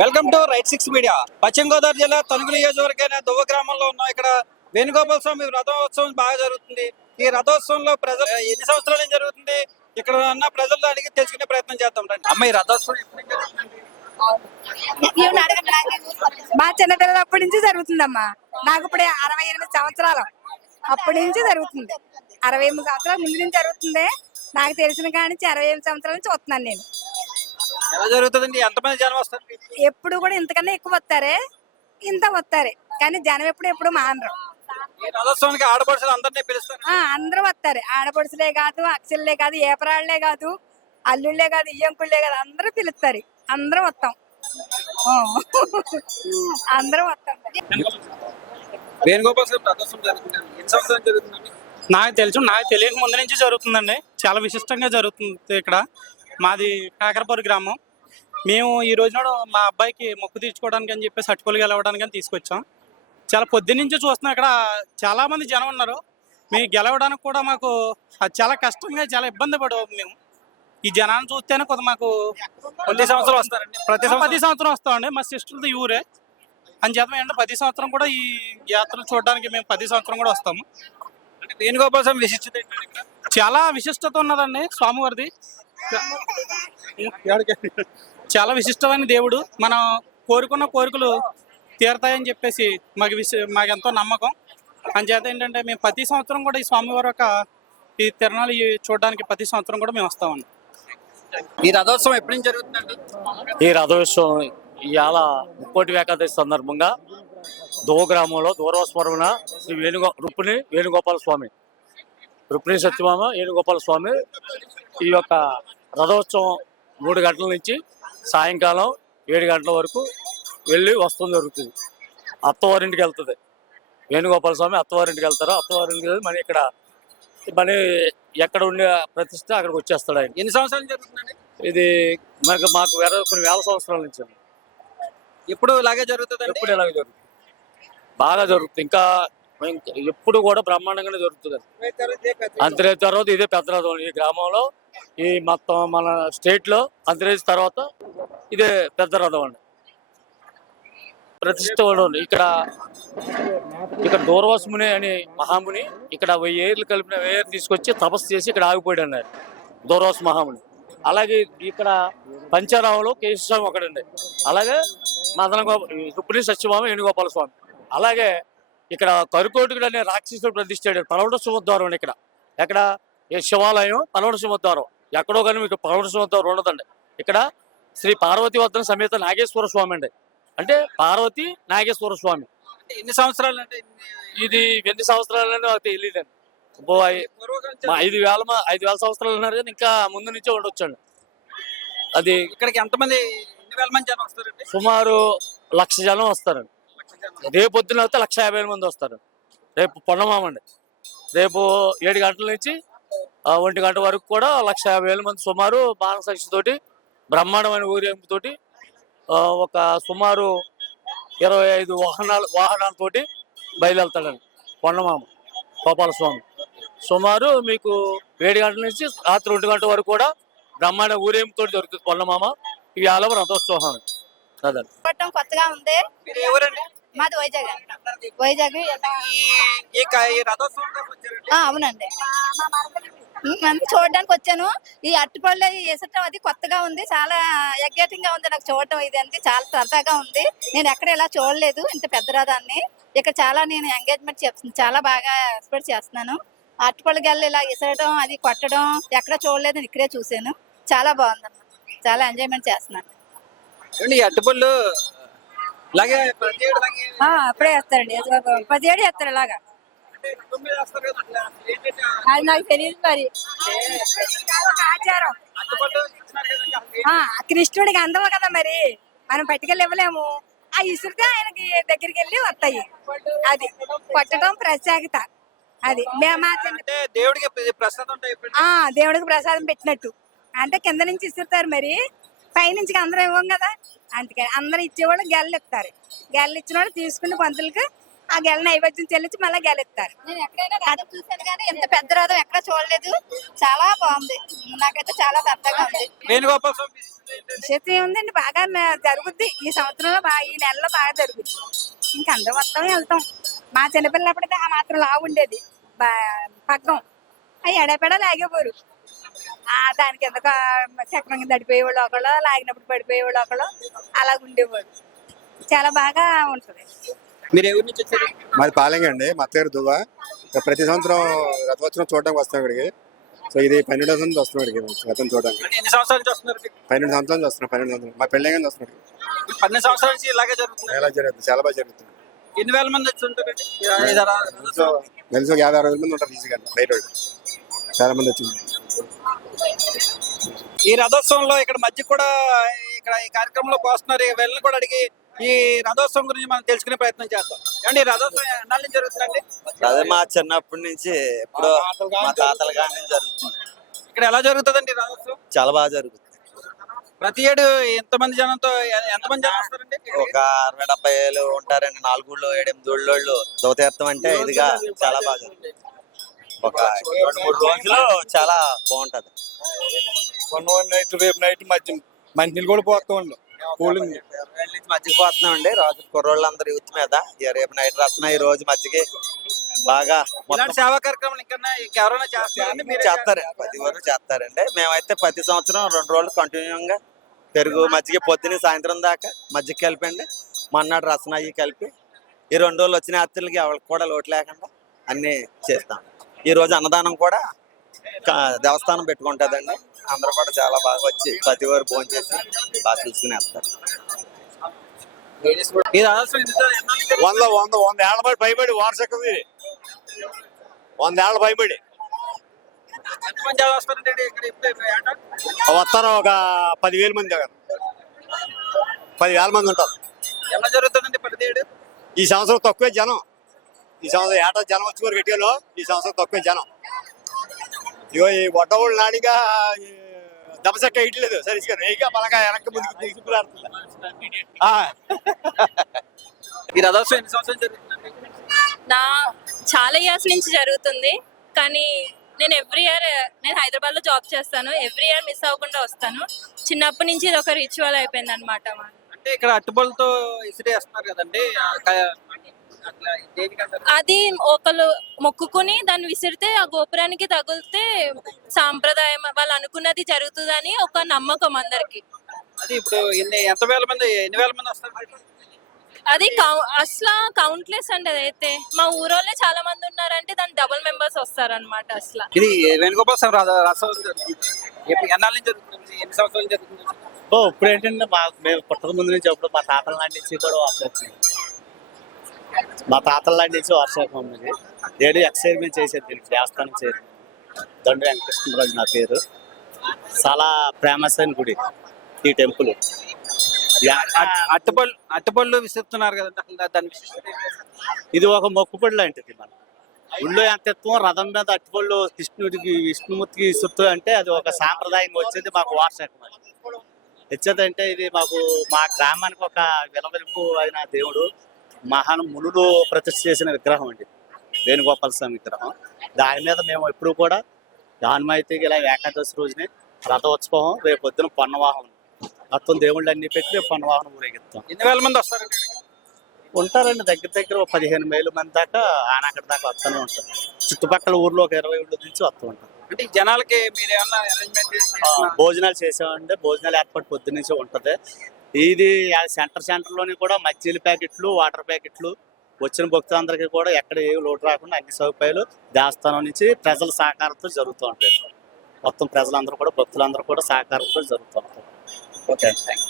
Welcome to right six media. పశ్చిమ గోదావరి జిల్లా తణుకు నియోజకవర్గమైన దువ్వ గ్రామంలో ఉన్నాం. ఇక్కడ వేణుగోపాల స్వామి రథోత్సవం బాగా జరుగుతుంది. ఈ రథోత్సవంలో ప్రజలు ఎన్ని సంవత్సరాల నుంచి జరుగుతుంది, ఇక్కడ ఉన్న ప్రజలు అడిగి తెలుసుకునే ప్రయత్నం చేద్దాం రండి. అమ్మాయి రథోత్సవం ఎప్పటి నుంచి జరుగుతుంది? మా చిన్నపిల్లలప్పటి నుంచి జరుగుతుందమ్మా. నాకు ఇప్పుడు 68 సంవత్సరాలు అప్పటి నుంచి జరుగుతుంది. 68 సంవత్సరాల ముందు నుంచి జరుగుతుంది. నాకు తెలిసిన కాడి నుంచి 68 సంవత్సరాల నుంచి వస్తున్నాను నేను. ఎలా జరుగుతుందండి? ఎంతమంది జనం వస్తారు? ఎప్పుడు కూడా ఇంతకన్నా ఎక్కువ వస్తారే, ఇంత వస్తారే, కానీ జనం ఎప్పుడు మానరు. ఈ రథోత్సవానికి ఆడపడుచులు అందరినీ పిలుస్తారు. అందరూ వస్తారు. ఆడపడుచులే కాదు, అక్షలే కాదు, ఏపరాళ్లే కాదు, అల్లుళ్ళే కాదు, ఇయ్యంకుళ్ళే కాదు, అందరూ పిలుస్తారు. అందరూ వస్తాం. అందరూ వస్తాం. వేణుగోపాల స్వామి రథోత్సవం జరుగుతుంది. ఎన్ని సంవత్సరాలు జరుగుతుందండి? నాకు తెలియక ముందు నుంచి జరుగుతుందండి. చాలా విశిష్టంగా జరుగుతుంది. ఇక్కడ మాది కాకరపూర్ గ్రామం. మేము ఈ రోజు మా అబ్బాయికి మొక్కు తీర్చుకోవడానికి అని చెప్పి అటుకులు గెలవడానికి అని తీసుకొచ్చాం. చాలా పొద్దున్న నుంచి చూస్తున్నాం. ఇక్కడ చాలా మంది జనం ఉన్నారు. మేము గెలవడానికి కూడా మాకు అది చాలా కష్టంగా, చాలా ఇబ్బంది పడవు. మేము ఈ జనాన్ని చూస్తేనే కొంత మాకు ప్రతి సంవత్సరం వస్తారండి. ప్రతి సంవత్సరం వస్తామండి. మా సిస్టర్ది ఈ ఊరే అని చెప్పి అంటే ప్రతి సంవత్సరం కూడా ఈ యాత్రలు చూడడానికి మేము ప్రతి సంవత్సరం కూడా వస్తాము. అంటే వేణుగోపాల స్వామి విశిష్టత ఏంటండి ఇక్కడ? చాలా విశిష్టత ఉన్నదండి స్వామివారిది. చాలా విశిష్టమైన దేవుడు. మనం కోరుకున్న కోరికలు తీరతాయని చెప్పేసి మాకు ఎంతో నమ్మకం. అంచేత ఏంటంటే మేము ప్రతి సంవత్సరం కూడా ఈ స్వామివారి యొక్క ఈ తిరణాలు చూడడానికి ప్రతి సంవత్సరం కూడా మేము వస్తామండి. ఈ రథోత్సవం ఎప్పటి నుంచి జరుగుతుందండి? ఈ రథోత్సవం ఇవాళ ముక్కోటి ఏకాదశి సందర్భంగా దువ్వ గ్రామంలో దూరవస్మరణ శ్రీ రుక్మిణి వేణుగోపాల స్వామి, రుక్మిణి సత్యభామ వేణుగోపాల స్వామి ఈ యొక్క రథోత్సవం 3 గంటల నుంచి సాయంకాలం 7 గంటల వరకు వెళ్ళి వస్తుంది జరుగుతుంది. అత్తవారింటికి వెళ్తుంది. వేణుగోపాల స్వామి అత్తవారింటికి వెళ్తారు. అత్తవారింటికి వెళ్ళి మన ఇక్కడ మన ఎక్కడ ఉండే ప్రతిష్ట అక్కడికి వచ్చేస్తాడు ఆయన. ఎన్ని సంవత్సరాలు జరుగుతుందండి? ఇది మాకు కొన్ని వేల సంవత్సరాల నుంచి ఎప్పుడు ఇలాగే జరుగుతుంది? ఎప్పుడు ఇలాగే జరుగుతుంది, బాగా జరుగుతుంది. ఇంకా ఎప్పుడు కూడా బ్రహ్మాండంగానే జరుగుతుంది. అంతరేజ్ తర్వాత ఇదే పెద్ద రథం ఈ గ్రామంలో, ఈ మొత్తం మన స్టేట్ లో అంతరేజ్ తర్వాత ఇదే పెద్ద రథం అండి. ప్రతిష్ట ఇక్కడ దూర్వాసముని అనే మహాముని ఇక్కడ 1000 ఏర్లు కలిపిన 1000 ఏర్లు తీసుకొచ్చి తపస్సు చేసి ఇక్కడ ఆగిపోయాడు అన్నారు దూర్వాస మహాముని. అలాగే ఇక్కడ పంచారావులో కేశవస్వామి ఒకడండి. అలాగే రుక్మిణి సత్యభామ వేణుగోపాల స్వామి. అలాగే ఇక్కడ కరుకోటుకుడు అనే రాక్షసుడు ప్రతిష్ఠాడు పలవట సింహద్వారం అండి. ఎక్కడ శివాలయం పలవట సింహద్వారం ఎక్కడో కానీ మీకు పలవట సింహద్వారం ఉండదండి. ఇక్కడ శ్రీ పార్వతీ వర్ధన సమేత నాగేశ్వర స్వామి అండి. అంటే పార్వతి నాగేశ్వర స్వామి. ఎన్ని సంవత్సరాలు అంటే ఇది ఎన్ని సంవత్సరాలని నాకు తెలియదండి. 5,000 సంవత్సరాలు ఉన్నారు కానీ ఇంకా ముందు నుంచే ఉండొచ్చండి. అది ఇక్కడికి ఎంతమంది, ఎన్ని వేల మంది జనం వస్తారండి? సుమారు 1,00,000 జనం వస్తారండి. రేపు పొద్దున అయితే 1,50,000 మంది వస్తారు. రేపు పొన్నమామండి. రేపు 7 గంటల నుంచి 1 గంట వరకు కూడా 1,50,000 మంది సుమారు బాణసంచితోటి బ్రహ్మాండమైన ఊరేగింపుతోటి ఒక సుమారు 25 వాహనాలతోటి బయలుదేరుతాడండి పొన్నమామ గోపాలస్వామి. సుమారు మీకు 7 గంటల నుంచి రాత్రి 2 గంటల వరకు కూడా బ్రహ్మాండ ఊరేగింపుతో జరుగుతుంది పొన్నమామ. ఇవి ఆలవ రథోత్సవం. అదండి కొత్తగా ఉంది. మీరు ఎవరండి? మాది వైజాగ్. ఈ రథోత్సవం అవునండి. చూడడానికి వచ్చాను. ఈ అట్టుపళ్ళు వేసటం అది కొత్తగా ఉంది. చాలా ఎగ్జైటింగ్ గా ఉంది నాకు చూడటం. ఇది అంతే చాలా సరదాగా ఉంది. నేను ఎక్కడ ఇలా చూడలేదు ఇంత పెద్ద రథాన్ని. ఇక్కడ చాలా నేను ఎంగేజ్మెంట్ చేస్తున్నాను, చాలా బాగా ఎక్స్పెక్ట్ చేస్తున్నాను. అట్టుపళ్ళు గెల్లు ఇలా ఇసరడం అది కొట్టడం ఎక్కడ చూడలేదు, నేను ఇక్కడే చూసాను. చాలా బాగుందమ్మా, చాలా ఎంజాయ్మెంట్ చేస్తున్నాను. అట్టుపళ్ళు ఇలాగే అప్పుడే వేస్తారండి, 17 వేస్తారు ఇలాగా. అది నాకు తెలియదు మరి. ఆచారం కృష్ణుడికి అందము కదా మరి, మనం పట్టుకెళ్ళి ఇవ్వలేము. ఆ ఇసురితే ఆయనకి దగ్గరికి వెళ్ళి వస్తాయి. అది కొట్టడం ప్రత్యేకత. అది దేవుడికి ప్రసాదం, దేవుడికి ప్రసాదం పెట్టినట్టు. అంటే కింద నుంచి ఇసురుతారు మరి, పైనుంచి అందరం ఇవ్వం కదా. అందుకని అందరు ఇచ్చేవాళ్ళు గెల్లు ఇస్తారు. గెల్లు ఇచ్చిన వాళ్ళు తీసుకుని పంతులకి ఆ గెల నైవేద్యం చెల్లించి మళ్ళీ గెలుస్తారు. నేను ఎక్కడైనా రథం చూసాను కానీ ఎంత పెద్ద రథం ఎక్కడ చూడలేదు. చాలా బాగుంది, నాకైతే చాలా సరదాగా ఉంది. వేణుగోపాల స్వామి విశిష్టత ఏంటండి? విషయం ఏముందండి, బాగా జరుగుద్ది ఈ సంవత్సరంలో, బాగా ఈ నెలలో బాగా జరుగుద్ది. ఇంక అందరూ వస్తాం వెళ్తాం. మా చిన్నపిల్లప్పుడైతే ఆ మాత్రం లావు ఉండేది పగ్గం, అవి ఎడపెడ లాగేపోరు. దానికి ఎందుకు చక్రం కింద పడిపోయేవాళ్ళు ఒకళ్ళు, లాగినప్పుడు పడిపోయేవాళ్ళు ఒకళ్ళు, అలాగ ఉండేవాడు. చాలా బాగా ఉంటుంది. మీరు ఎవరి నుంచి వచ్చారు? మాది పాలెంగ అండి, మా పేరు దువ్వ. ప్రతి సంవత్సరం రథోత్సవం చూడడానికి వస్తాం ఇక్కడికి. సో ఇది 12వ సంవత్సరం వస్తున్నాం ఇక్కడికి రథం చూడడానికి. అంటే ఎన్ని సంవత్సరాల నుంచి వస్తున్నారు? 12 సంవత్సరాల నుంచి వస్తున్నాం. 12 సంవత్సరం మా పెళ్ళి వస్తున్నాం. 12 సంవత్సరాల నుంచి ఇలాగే జరుగుతుంది. ఎలా జరుగుతుంది, చాలా బాగా జరుగుతుంది. ఎన్ని వేల మంది వచ్చి ఉంటారండి? సో కలిసి ఒక 50-60 మంది ఉంటారు ఈజీగా బయట వాళ్ళు. చాలా మంది వచ్చింది. ఈ రథోత్సవంలో ఇక్కడ మధ్య కూడా ఇక్కడ ఈ కార్యక్రమంలో పోస్తున్నారు. వెళ్ళని కూడా అడిగి ఈ రథోత్సవం గురించి మనం తెలుసుకునే ప్రయత్నం చేద్దాం. ఏమండి ఈ రథోత్సవం ఎన్నాళ్ళ నుంచి జరుగుతుందండి? అదే మా చిన్నప్పటి నుంచి ఎప్పుడో మా తాతల కాడి నుంచి జరుగుతుంది. ఇక్కడ ఎలా జరుగుతుందండి ఈ రథోత్సవం? చాలా బాగా జరుగుతుంది. ప్రతి ఏడు ఎంతమంది జనంతో ఎంతమంది జనం వస్తారండి? ఒక 60-70 ఏళ్ళు ఉంటారండి. 4 ఊళ్ళు 7-8 ఊళ్ళోళ్ళు దోతీర్థం అంటే ఇదిగా చాలా బాగా జరుగుతుంది. ఒక 2-3 రోజులు చాలా బాగుంటది. నైట్ రేపు నైట్ మంచినీళ్ళు కూడా పోతాం అండి. కూలింగ్ మజ్జిగిపోతున్నామండి రోజు కుర్రోళ్ళందరూ యూత్ మీద. రేపు నైట్ రాస్తున్నా, ఈ రోజు మజ్జిగ బాగా ఇలాంటి సేవా కార్యక్రమాలు ఇంకెవరైనా చేస్తారండి? మీరు చేస్తారు, ప్రతి ఒక్కరు చేస్తారండి. మేమైతే ప్రతి సంవత్సరం 2 రోజులు కంటిన్యూగా పెరుగు మజ్జిగ పొద్దున్న సాయంత్రం దాకా మజ్జిగ కలిపండి. మొన్నటి రసన అవి కలిపి ఈ 2 రోజులు వచ్చిన అతిథులకి ఎవరికి కూడా లోటు లేకుండా అన్నీ చేస్తాం. ఈ రోజు అన్నదానం కూడా దేవస్థానం పెట్టుకుంటుందండి. అందరూ కూడా చాలా బాగా వచ్చి ప్రతి వారు భోజనం చేసి బాగా చూసుకుని వెళ్తారు. ఈ రథోత్సవం ఎన్నాళ్ళ నుంచి 100 ఏళ్ళ బట్టి భయపడి వారసకం ఇది. 100 ఏళ్ళ భయపడి ఎంతమంది జనం వస్తారండి ఇక్కడ ఇప్పుడు ఏటా? వస్తారు. ఒక 10,000 మంది దగ్గర 10,000 మంది ఉంటారు. ఎలా జరుగుతుందండి ప్రతి ఏడు? ఈ సంవత్సరం తక్కువే జనం. ఈ సంవత్సరం ఏటా జనం వచ్చి కూడా గట్టిలో, ఈ సంవత్సరం తక్కువే జనం. ఇగో ఈ వడ్డవాళ్ళు నాడిగా దమసక్క ఇట్లేదు సరిగ్గా రేగా బలగా వెనక్కి ముందుకు తీసుకురాడుతుంది. ఈ రథోత్సవం ఎన్ని సంవత్సరాలు జరుగుతుందండి? నా చాలా ఇయర్స్ నుంచి జరుగుతుంది. కానీ నేను ఎవ్రీ ఇయర్ నేను హైదరాబాద్లో జాబ్ చేస్తాను. ఎవ్రీ ఇయర్ మిస్ అవ్వకుండా వస్తాను. చిన్నప్పటి నుంచి ఇది ఒక రిచువల్ అయిపోయింది అనమాట. అంటే ఇక్కడ అట్టుబడులతో ఇసిరి వేస్తున్నారు కదండి, అట్లా దేనికంటారు? అది ఒకళ్ళు మొక్కుకుని దాన్ని విసిరితే ఆ గోపురానికి తగిలితే సాంప్రదాయం వాళ్ళు అనుకున్నది జరుగుతుందని ఒక నమ్మకం అందరికి. అది ఇప్పుడు ఎన్ని వేల మంది వస్తారు? అది అసలు కౌంట్లెస్ అండి. అదైతే మా ఊరోళ్ళే చాలా మంది ఉన్నారంటే దాని డబుల్ మెంబర్స్ వస్తారనమాట. అసలు ఇది వేణుగోపాల స్వామి రథోత్సవం జరుగుతుంది. ఎన్నాళ్ళ నుంచి జరుగుతుంది? ఎన్ని సంవత్సరాలు జరుగుతుంది? ఇప్పుడు ఏంటంటే మేము పుట్టక ముందు నుంచి అప్పుడు మా తాతల నాటి నుంచి కూడా వర్షం, మా తాతల నాటి నుంచి వర్షాకం ఉంది. ఏడు ఎక్సైజ్మెంట్ చేసేది దీనికి దేవస్థానం చేరి దండు వెంకటకృష్ణరాజు నా పేరు. చాలా ఫేమస్ అయిన గుడి ఈ టెంపుల్. అట్టుపళ్ళు విసురుతున్నారు కదండి, అసలు దాని విశిష్టత ఏంటి? ఇది ఒక మొక్కుపడి లాంటిది. మన ఊళ్ళో ఎంత ఎత్తువ రథం మీద అట్టుపళ్ళు కృష్ణుడికి విష్ణుమూర్తికి ఇస్తూ అంటే అది ఒక సాంప్రదాయంగా వచ్చేది మాకు వార్షికం. తెచ్చేదంటే ఇది మాకు మా గ్రామానికి ఒక విలవెలుపు అయిన దేవుడు మునులు ప్రతిష్ఠ చేసిన విగ్రహం అండి, వేణుగోపాల స్వామి విగ్రహం. దాని మీద మేము ఎప్పుడు కూడా ఆన్మాయితీగా ఇలా ఏకాదశి రోజునే రథోత్సవం, రేపు పొద్దున పన్నవాహనం మొత్తం దేవుళ్ళు అన్ని పెట్టి రేపు పన్నవాహనం ఊరేగిస్తాం. ఎన్ని వేల మంది వస్తారండి? ఉంటారండి దగ్గర 15,000 మంది దాకా ఆనకడ దాకా వస్తూనే ఉంటారు. చుట్టుపక్కల ఊర్లో ఒక 20 ఊళ్ళ నుంచి వస్తూ ఉంటారు. అంటే ఈ జనాలకి మీరు ఏమన్నా అరేంజ్మెంట్ చేసి భోజనాలు చేసామంటే భోజనాలు ఏర్పాటు పొద్దు నుంచి ఉంటది. ఇది సెంటర్లోని కూడా మజ్జిగ ప్యాకెట్లు, వాటర్ ప్యాకెట్లు వచ్చిన భక్తులందరికీ కూడా ఎక్కడ ఏ లోటు రాకుండా అన్ని సౌకర్యాలు దేవస్థానం నుంచి ప్రజల సహకారంతో జరుగుతూ ఉంటాయి. మొత్తం ప్రజలందరూ కూడా భక్తులందరూ కూడా సహకారంతో జరుగుతూ ఉంటారు. Okay, thank you.